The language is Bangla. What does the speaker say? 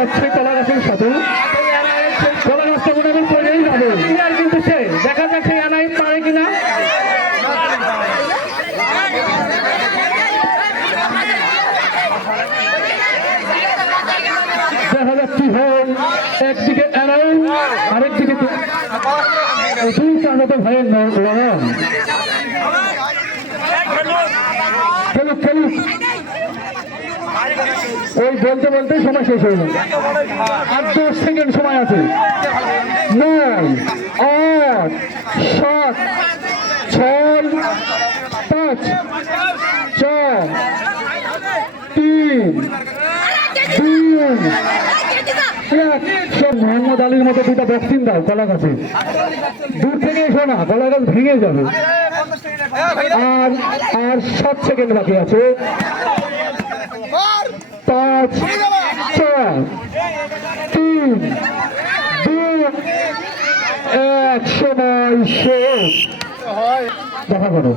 যাচ্ছে কলা গাছের সাথে। কলা গাছটা মনে হয় পড়েই যাবে কিন্তু সে দেখা যাক সেই আনাইট পারে কিনা। দেখা যাক কি হয়, একদিকে এনাই আরেকদিকে দুই চাঁদাতে ভাইয়ের লড়ান। খেলুক খেলুক, ওই বলতে বলতে সময় শেষ হয়ে গেল। আর 10 সেকেন্ড সময় আছে। 9, 8, 7, 6, 5, 4, 3, 2, 1। মোহাম্মদ আলীর মতো দুটা বক্সিং দাও কলা গাছে, দূর থেকে এসো না, কলা গাছ ভেঙে যাবে। আর 7 সেকেন্ড বাকি আছে। 5, 4, 3, 2, 1। সময় শেষ। দেখা করো।